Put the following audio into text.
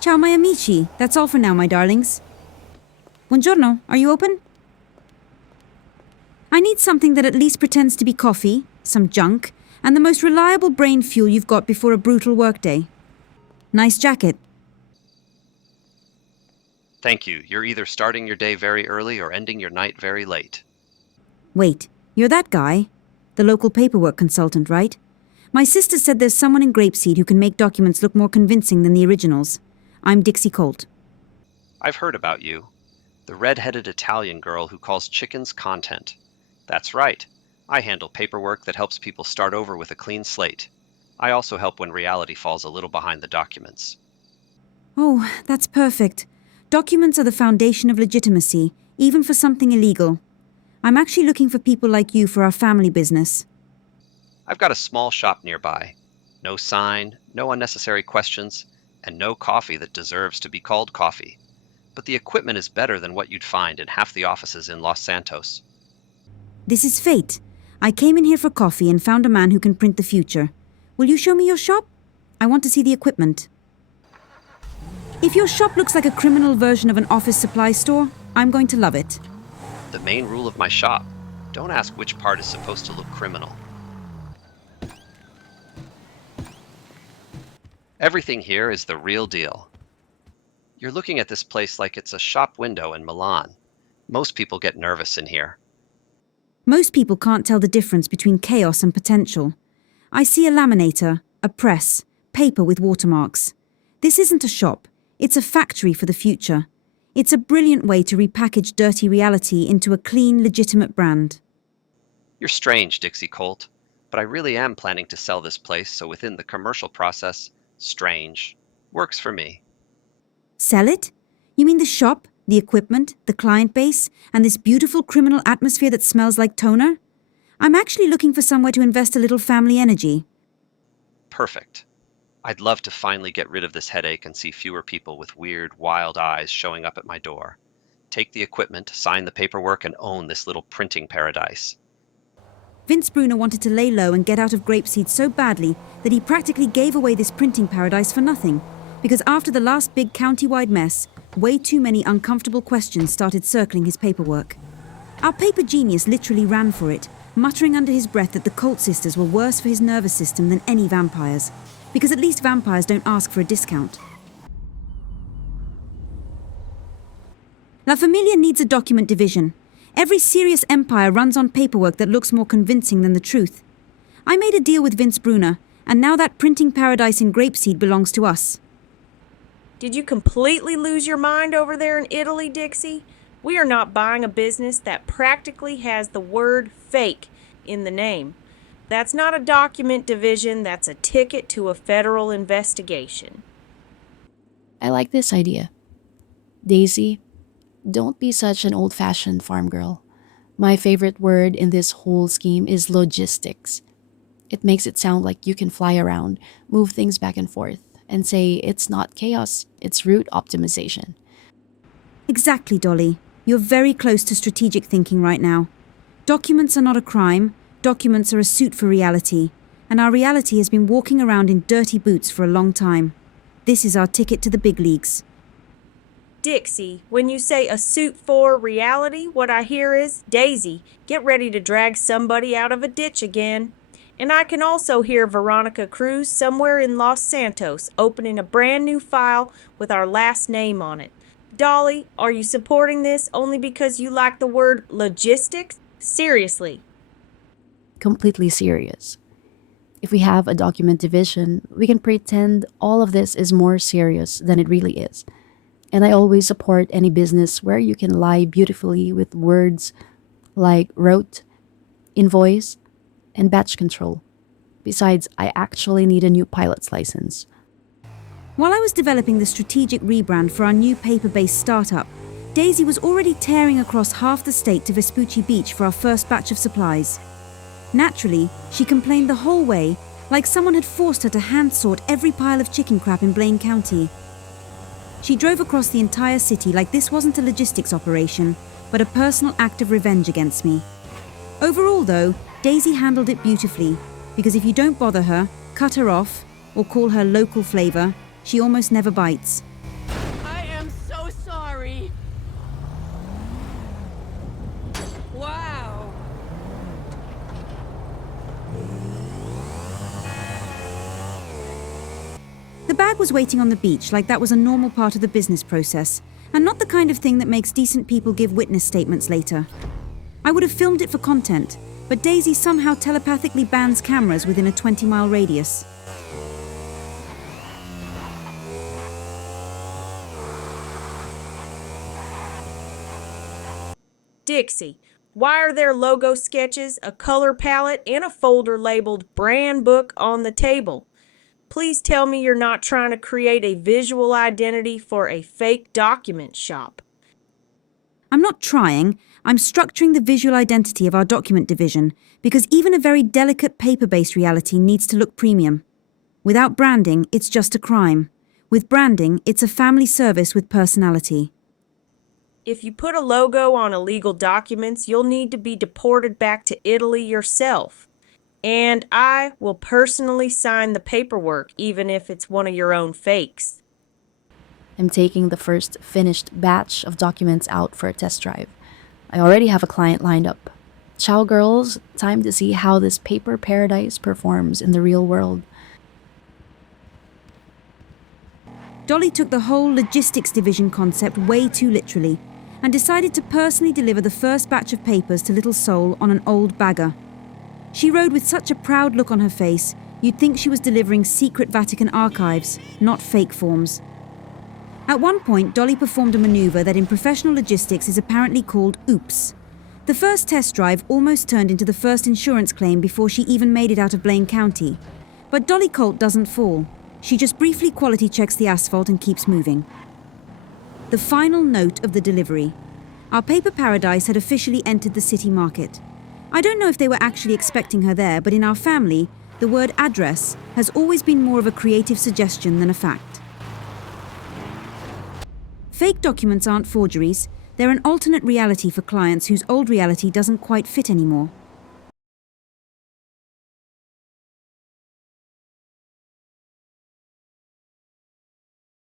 Ciao, my amici. That's all for now, my darlings. Buongiorno. Are you open? I need something that at least pretends to be coffee, some junk, and the most reliable brain fuel you've got before a brutal workday. Nice jacket. Thank you. You're either starting your day very early or ending your night very late. Wait, you're that guy? The local paperwork consultant, right? My sister said there's someone in Grapeseed who can make documents look more convincing than the originals. I'm Dixie Colt. I've heard about you. The red-headed Italian girl who calls chickens content. That's right. I handle paperwork that helps people start over with a clean slate. I also help when reality falls a little behind the documents. Oh, that's perfect. Documents are the foundation of legitimacy, even for something illegal. I'm actually looking for people like you for our family business. I've got a small shop nearby. No sign, no unnecessary questions, and no coffee that deserves to be called coffee. But the equipment is better than what you'd find in half the offices in Los Santos. This is fate. I came in here for coffee and found a man who can print the future. Will you show me your shop? I want to see the equipment. If your shop looks like a criminal version of an office supply store, I'm going to love it. The main rule of my shop: don't ask which part is supposed to look criminal. Everything here is the real deal. You're looking at this place like it's a shop window in Milan. Most people get nervous in here. Most people can't tell the difference between chaos and potential. I see a laminator, a press, paper with watermarks. This isn't a shop. It's a factory for the future. It's a brilliant way to repackage dirty reality into a clean, legitimate brand. You're strange, Dixie Colt, but I really am planning to sell this place, so within the commercial process, strange works for me. Sell it? You mean the shop, the equipment, the client base, and this beautiful criminal atmosphere that smells like toner? I'm actually looking for somewhere to invest a little family energy. Perfect. I'd love to finally get rid of this headache and see fewer people with weird, wild eyes showing up at my door. Take the equipment, sign the paperwork, and own this little printing paradise. Vince Bruner wanted to lay low and get out of Grapeseed so badly that he practically gave away this printing paradise for nothing. Because after the last big county-wide mess, way too many uncomfortable questions started circling his paperwork. Our paper genius literally ran for it, muttering under his breath that the Colt sisters were worse for his nervous system than any vampires. Because at least vampires don't ask for a discount. La Famiglia needs a document division. Every serious empire runs on paperwork that looks more convincing than the truth. I made a deal with Vince Bruner, and now that printing paradise in Grapeseed belongs to us. Did you completely lose your mind over there in Italy, Dixie? We are not buying a business that practically has the word fake in the name. That's not a document division, that's a ticket to a federal investigation. I like this idea. Daisy, don't be such an old-fashioned farm girl. My favorite word in this whole scheme is logistics. It makes it sound like you can fly around, move things back and forth, and say it's not chaos, it's route optimization. Exactly, Dolly. You're very close to strategic thinking right now. Documents are not a crime. Documents are a suit for reality. And our reality has been walking around in dirty boots for a long time. This is our ticket to the big leagues. Dixie, when you say a suit for reality, what I hear is, Daisy, get ready to drag somebody out of a ditch again. And I can also hear Veronica Cruz somewhere in Los Santos opening a brand new file with our last name on it. Dolly, are you supporting this only because you like the word logistics? Seriously. Completely serious. If we have a document division, we can pretend all of this is more serious than it really is. And I always support any business where you can lie beautifully with words like wrote, invoice, and batch control. Besides, I actually need a new pilot's license. While I was developing the strategic rebrand for our new paper-based startup, Daisy was already tearing across half the state to Vespucci Beach for our first batch of supplies. Naturally, she complained the whole way, like someone had forced her to hand-sort every pile of chicken crap in Blaine County. She drove across the entire city like this wasn't a logistics operation, but a personal act of revenge against me. Overall, though, Daisy handled it beautifully, because if you don't bother her, cut her off, or call her local flavor, she almost never bites. was waiting on the beach like that was a normal part of the business process, and not the kind of thing that makes decent people give witness statements later. I would have filmed it for content, but Daisy somehow telepathically bans cameras within a 20-mile radius. Dixie, why are there logo sketches, a color palette, and a folder labeled brand book on the table? Please tell me you're not trying to create a visual identity for a fake document shop. I'm not trying, I'm structuring the visual identity of our document division because even a very delicate paper-based reality needs to look premium. Without branding, it's just a crime. With branding, it's a family service with personality. If you put a logo on illegal documents, you'll need to be deported back to Italy yourself. And I will personally sign the paperwork, even if it's one of your own fakes. I'm taking the first finished batch of documents out for a test drive. I already have a client lined up. Ciao girls, time to see how this paper paradise performs in the real world. Dolly took the whole logistics division concept way too literally and decided to personally deliver the first batch of papers to Little Seoul on an old bagger. She rode with such a proud look on her face, you'd think she was delivering secret Vatican archives, not fake forms. At one point, Dolly performed a maneuver that in professional logistics is apparently called oops. The first test drive almost turned into the first insurance claim before she even made it out of Blaine County. But Dolly Colt doesn't fall. She just briefly quality checks the asphalt and keeps moving. The final note of the delivery. Our paper paradise had officially entered the city market. I don't know if they were actually expecting her there, but in our family, the word address has always been more of a creative suggestion than a fact. Fake documents aren't forgeries. They're an alternate reality for clients whose old reality doesn't quite fit anymore.